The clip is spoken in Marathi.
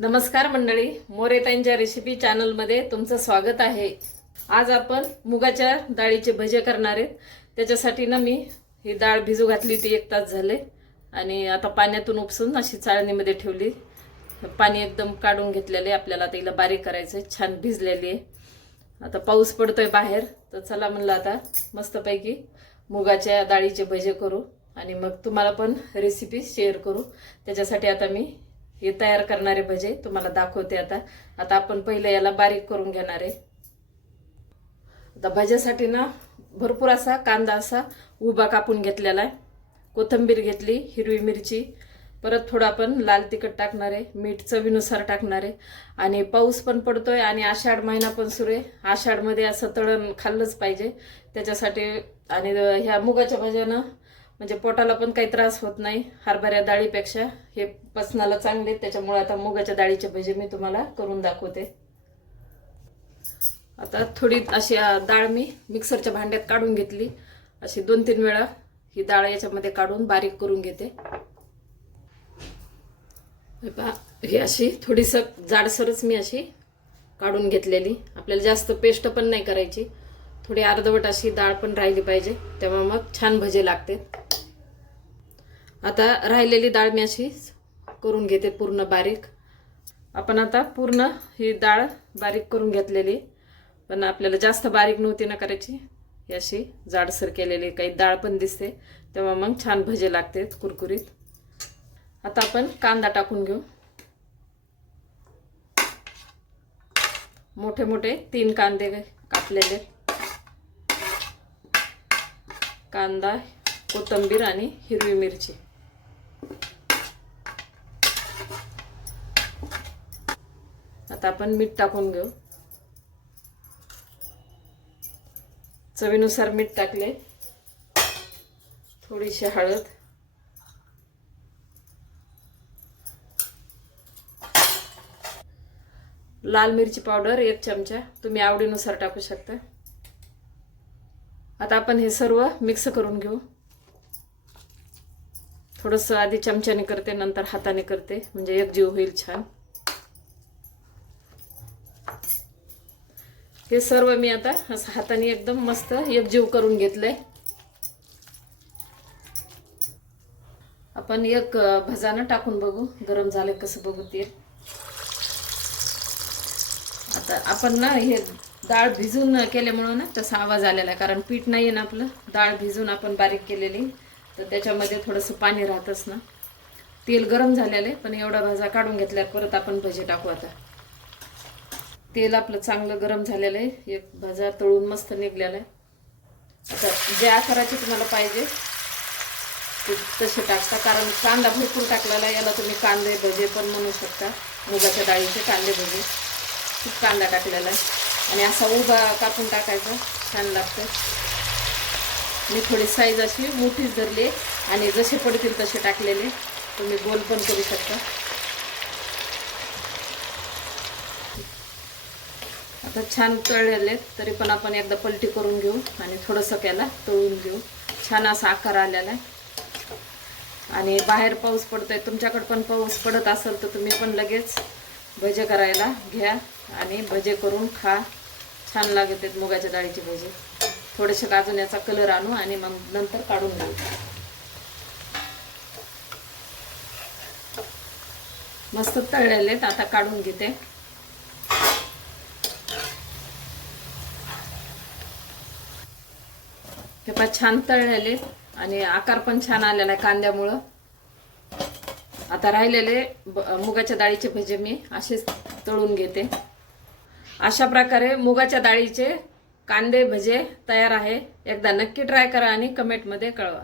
नमस्कार मंडळी, मोरेताईंच्या रेसिपी चॅनलमध्ये तुमचं स्वागत आहे। आज आपण मुगाच्या डाळीचे भजे करणार आहेत। त्याच्यासाठी ना मी ही डाळ भिजू घातली ती 1 तास झाले आणि आता पाण्यातून उपसून अशी चाळणीमध्ये ठेवली। पाणी एकदम काढून घेतलेले, आपल्याला तिला बारीक करायचे, छान भिजलेली आहे। आता पाऊस पडतोय बाहेर, तर चला म्हणलं आता मस्तपैकी मुगाच्या डाळीचे भजे करू आणि मग तुम्हाला पण रेसिपी शेअर करू। त्याच्यासाठी आता मी हे तयार करणारे भजे तुम्हाला दाखवते। आता आपण पहिले याला बारीक करून घेणार आहे। आता भज्यासाठी ना भरपूर असा कांदा असा उभा कापून घेतलेला आहे, कोथिंबीर घेतली, हिरवी मिरची, परत थोडा आपण लाल तिखट टाकणार आहे, मीठ चवीनुसार टाकणार आहे। आणि पाऊस पण पडतोय आणि आषाढ महिना पण सुरू आहे। आषाढमध्ये असं तळण खाल्लंच पाहिजे त्याच्यासाठी। आणि ह्या मुगाच्या भज्यानं म्हणजे पोटाला पण काही त्रास होत नाही, हरभऱ्या डाळीपेक्षा हे पचनाला चांगले। त्याच्यामुळे आता मुगाच्या डाळीचे भजे मी तुम्हाला करून दाखवते। आता थोडी अशी डाळ मी मिक्सरच्या भांड्यात काढून घेतली, अशी 2-3 वेळा ही डाळ याच्यामध्ये काढून बारीक करून घेते। हे अशी थोडीसं जाडसरच मी अशी काढून घेतलेली, आपल्याला जास्त पेस्ट पण नाही करायची, थोडी अर्धवट अशी डाळ पण राहिली पाहिजे, तेव्हा मग छान भजे लागते। आता राहिलेली डाळ मी अशी करून घेते पूर्ण बारीक। आपण आता पूर्ण ही डाळ बारीक करून घेतलेली, पण आपल्याला जास्त बारीक नव्हती ना करायची, ही अशी जाडसर केलेली, काही डाळ पण दिसते, तेव्हा मग छान भजे लागते कुरकुरीत। आता आपण कांदा टाकून घेऊ, मोठे मोठे 3 कांदे कापलेले, कांदा, कोथिंबीर आणि हिरवी मिरची। आता आपण मीठ टाकून घेऊ, चवीनुसार मीठ टाकले, थोडीशी हळद, लाल मिरची पावडर 1 चमचा, तुम्ही आवडीनुसार टाकू शकता। आता आपण हे सर्व मिक्स करून घेऊ, थोडंसं आधी चमच्याने करते, नंतर हाताने करते, म्हणजे एकजीव होईल छान। हे सर्व मी आता असं हाताने एकदम मस्त एकजीव करून घेतलंय। आपण एक भजानं टाकून बघू, गरम झाले कसं बघू ते। आता आपण ना हे डाळ भिजून केल्यामुळे ना तसा आवाज आलेला आहे, कारण पीठ नाहीये ना आपलं, डाळ भिजून आपण बारीक केलेली, तर त्याच्यामध्ये थोडंसं पाणी राहतच ना। तेल गरम झालेलं, पण एवढा भाजा काढून घेतल्यावर परत आपण भजे टाकू। आता तेल आपलं चांगलं गरम झालेलं आहे, एक भाजा तळून मस्त निघलेला आहे। आता ज्या आकाराचे तुम्हाला पाहिजे ते तसे टाकता, कारण कांदा भरपूर टाकलेला आहे, याला तुम्ही कांदे भजे पण म्हणू शकता, मुगाच्या डाळीचे कांदे भजे। खूप कांदा टाकलेला आहे आणि असा उभा कापून टाकायचा, छान लागतं। मी थोडी साईज अशी मोठीच धरली आणि जसे पडतील तसे टाकलेले, तुम्ही गोल पण करू शकता। आता छान तळलेले, तरी पण आपण एकदा पलटी करून घेऊ आणि थोडंसं त्याला तळून घेऊ, छान असा आकार आलेला आहे। आणि बाहेर पाऊस पडतोय, तुमच्याकडे पण पाऊस पडत असेल तर तुम्ही पण लगेच भजे करायला घ्या आणि भजे करून खा, छान लागत आहेत मुगाच्या डाळीचे भजे। थोडेसे अजून याचा कलर आणू आणि मग नंतर काढून घेऊ। मस्त तळलेले, आता काढून घेते। हे पण छान तळलेले आणि आकार पण छान आलेला आहे कांद्यामुळं। आता राहिलेले मुगाच्या डाळीचे भजे मी असेच तळून घेते। अशा प्रकारे मुगाच्या डाळीचे कांदे भजे तयार आहे। एकदा नक्की ट्राय करा आणि कमेंटमध्ये कळवा।